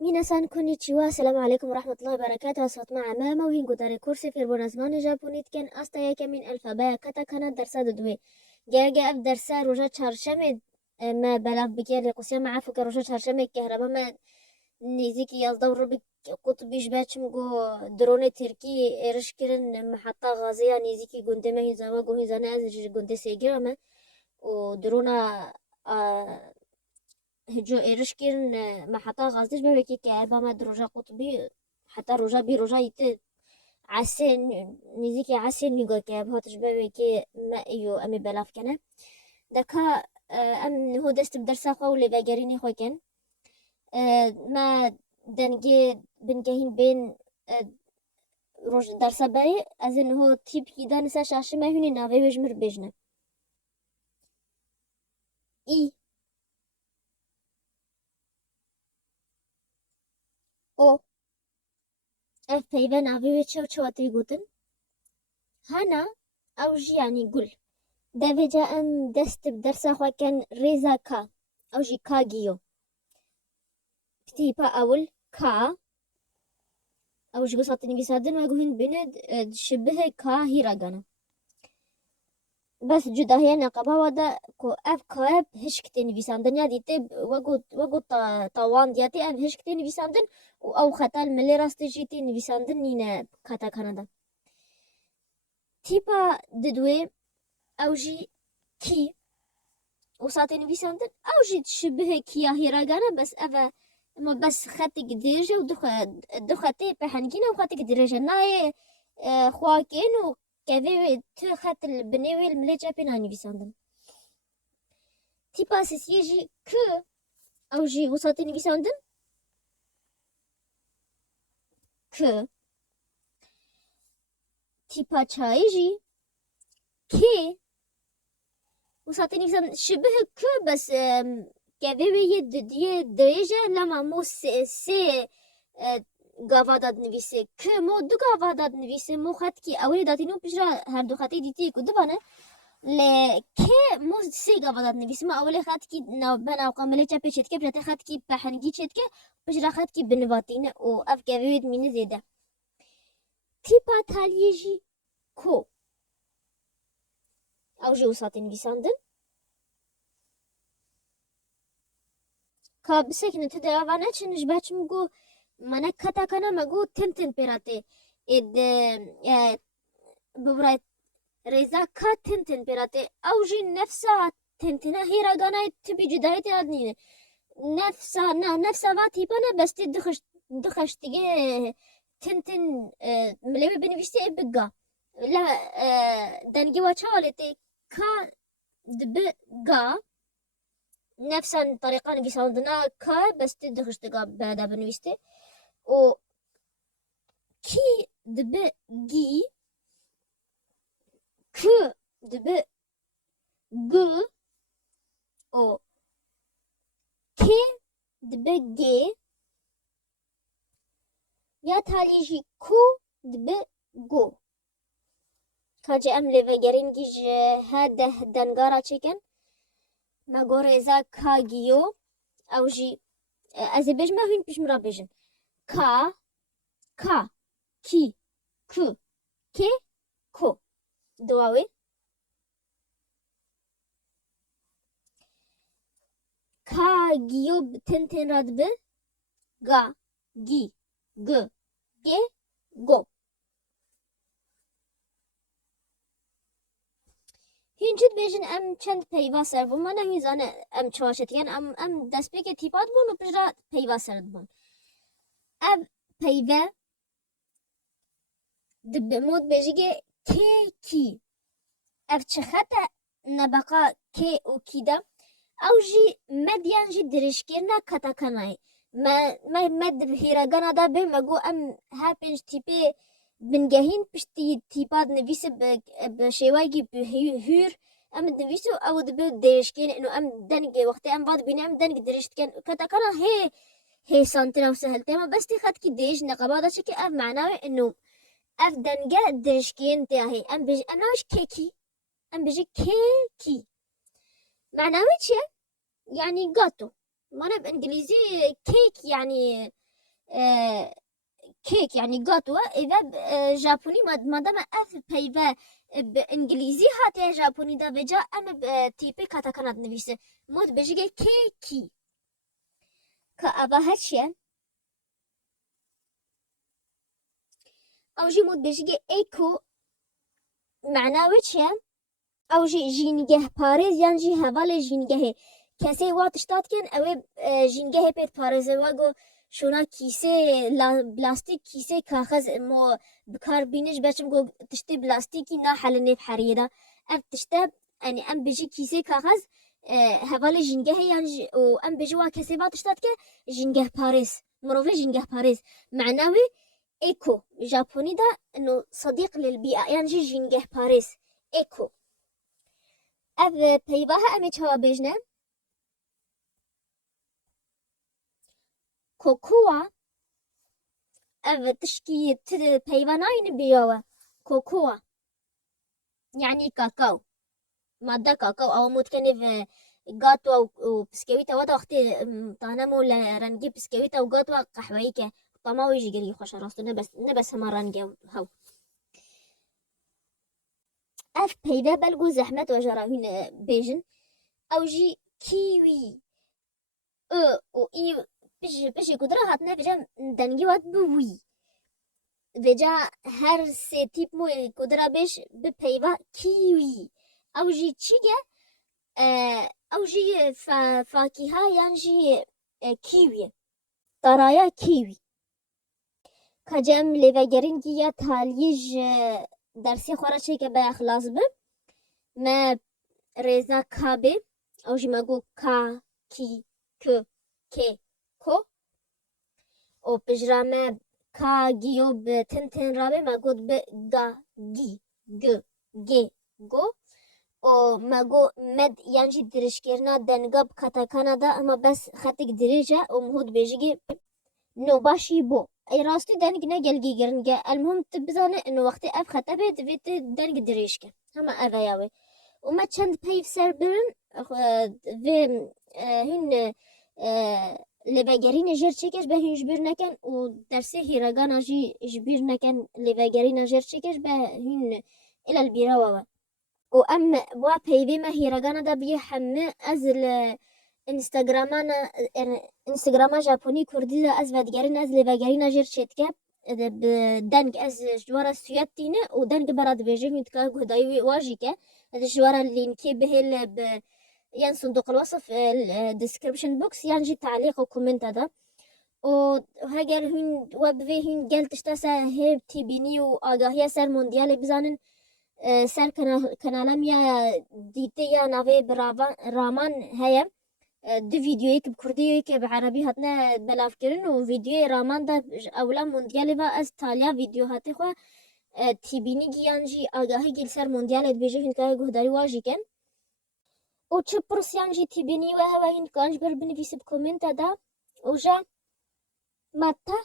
مينا-سان كونيتشوا. السلام عليكم ورحمة الله وبركاته. صوت مع ماما وهين قدر كورسي في البونزمان جابونيت كان أستايا من الفابايا كتا كانت درسا ددوي جاجا أف درسا روجا تشارشمد ما بلاف بكير لقصيا مع فكر روجا تشارشمد كهربا ما نيزيكي يالدور بك قطبيش باتشم جو درون تركي إرشكرن محطة غازية نيزيكي قندمه هزاوا قو هزانا أزج قند سيجرما ودرونا هجو إيرشكيرن محطة غازدش بوكي كعبا ما دروجا قطبي حتى روجا بي روجا يت عسين نزيكي عسين نيجا كعب هاتش بوكي ما إيو أمي بلاف كنا دكا أم هو دست بدرسا قولي باقريني خوي كان ما دنجي بنكهين بين روج درسا باي أزن هو تيب كيدا نسا شاشي ما هوني ناوي وجمر بيجنا إي أو أف بيبا ناوي وچو چواتي قوتن هانا أو جي يعني قل دافيجا أن دست بدرسا خوا كان ريزا كا أو جي كاجيو كتيبا أول كا أو جي قصة نجسادن ويقولين بند شبه كا هيراغانا بس جدا هي نقبا ودا كو أف كاب هشكتي نجسادن يا ديتي وقو طوان دياتي أف هشكتي نجسادن أو خطال ملي راستي جيتي نجسادن نينا كاتا كندا تيبا ددوي أو جي كي وساعتين بيساندن أو جيت شبه كيا هيراغانا بس أفا ما بس خاتك درجة دخاتي بحنكينا وخاتك درجة ناي خواكين وكذي تخات البنيوي المليجة بيناني بيساندن تيبا سيجي ك أو جي وساعتين بيساندن ك تيبا تشايجي كي وساعتين بيساندن شبه ك بس كذي يد درجة لما مو سي گاواداد نویسه که مو دو گاواداد نویسه مو خط کی اولی داتی نو پیشرا هر دو خطی دیتی کد بانه ل که مو سه گاواداد نویسه ما اولی خط کی نو بنا قامله چه پیشت که برات خط کی پهنگی چت که پیشرا خط کی بنواتینه او اف گوید مینه زیده تیپا تالیجی کو او جو ساتن نویساندن که بسکنه تداوانه چنش بچم گو منك كتا كنا مجو تنتن بيراتي إد ببرايت ريزا كا تنتن بيراتي أو جي نفسها تنتنا هي راجانا تبي جداية تادنين نفسها فاتي بنا بس دخش تيجي تنتن ملوي بنفسي إبقى لا دنجي وشالتي كا دبقى نفسا طريقة نجي ساندنا كا بس تدخش تقى بعدا بنفسي و كي دب جي ك دب ج او كي دب جي يا تاليجي كو دب جو كاجي ام لفجرين جيج هاده دنگارا چكن مغوريزا كاجيو او جي از بيج ما هين بيش مرا بيجن كا كي ك كي كو دواوي كاجيو بتنتن رادب غا جي ج جي جو هين جد بيجن ام چند پیوا سر بون من هین زانه ام چواشتین ام دست بگه تیپات بون و پجرا پیوا سرد بون ام پیوا دب مود بيجي كي كي ارتشختا نبقى كي وكيدا او جي مديان جي درشكيرنا كاتاكاناي ما مد هيراغانا دا بي مگو ام هابنج تيبي بنجهين بشتي تيباد نفيس بشيواجي بهير ام نفيسو او دب درشكين انه ام دنج وقت ام بعد بين ام دنج درشكين كاتاكانا هي سانتنا وسهلتما بس تخد كي ديج نقبادا شكي ام معناه انه اف دنجا درشكين تاهي ام بيجي انا مش كيكي ام بيجي كيكي معناه يعني جاتو ما انا بانجليزي كيك يعني كيك يعني قطوة إذا جابوني مادام أف بيبا بإنجليزي هاتي جابوني دا بجا أم تيبي كاتاكانا نويسه مود بجيجي كيكي كأبا هاتشيا أو جي مود بجيجي إيكو معناوي چيا أو جي جينجه باريز يعني جي هوال جينجه کسی واتش داد کن اوه جینگه پیت پارزه واگو شونا کیسه بلاستیک کیسه کاغذ مو بکار بینش بچم گو تشتی بلاستیکی نا حل نف حریدا اف تشته يعني ام بيجي كيسي كاغذ هوال جينجه يعني و ام بيجي وا كسي واتش داد كه جينجه باريس مروفي جينجه باريس معناوي ايكو جابوني ده انه صديق للبيئة يعني جينجه باريس ايكو اف بيباها امي تشوا بيجنا کوکوا او تشکی پیواناین بیاوه کوکوا يعني كاكاو مادة كاكاو أو متكني في قاتوا وبسكويتا ودا وقتي طانمو لرنجي بسكويتا وقاتوا قحويكا طماو يجي قري خوش راستو نبس هما رنجي هاو اف بيدا بلغو زحمت وجراهين بيجن او جي كيوي او اي بيجي قدرة هاتنا بجا دنگي وات بوي وجا هر سه تیپ مو کدرا بش به پیوا کیوی او جی چیگه او جی فاکیها یان جی کیوی دارایا کیوی کجم لیوگرین کی یا تالیج درسی خورا چه که به اخلاص به ما رزا کابه او جی مگو کا کی که که کو او پجرامه کا گیو به تن رابه مگود به گا گی گ گ گو او مگو مد یانجی درشکرنا دنگاب کاتاکانا دا اما بس خطک درجه او مهود بیجگی نو باشی بو ای راستی دنگ نگلگی گرنگه المهم تبزانه انو وقتی اف خطبه دویت دنگ درشکه هما اویاوی و ما چند پیف سر برن و هین لیوگرین جر چکش به هین جبیر نکن و درسی هیرگان جی جبیر نکن لیوگرین جر چکش به هین الى البيروا و ام بوا پیوی ما هیرگان دا بی همه از انستغراما ژاپنی کردی دا از ودگرین از لیوگرین جر چتکه دنگ از جوارا سویت دینه و دنگ براد بیجه هین تکا گهدایی واجی که جوارا لینکی بهل ب يعني صندوق الوصف الديسكريبشن بوكس يعني جي تعليق وكومنت هذا وهاجر هين وبفي هين قال تشتاسا هيب تبيني وآگاهية سر مونديال بزانن سر كنالاميا ديتيا نافي رامان هيا دو فيديو يك بكردي يك بعربي هاتنا بلاف كرن وفيديو رامان دا اولا مونديال با از تاليا فيديو هاتي خوا تبيني جيان جي آگاهي گل سر مونديال بيجي هين كاي گهداري واجي كن و چه پرسیان جی تی بینی و هوا این کانج بر بنویسید کومنت دا و جا متا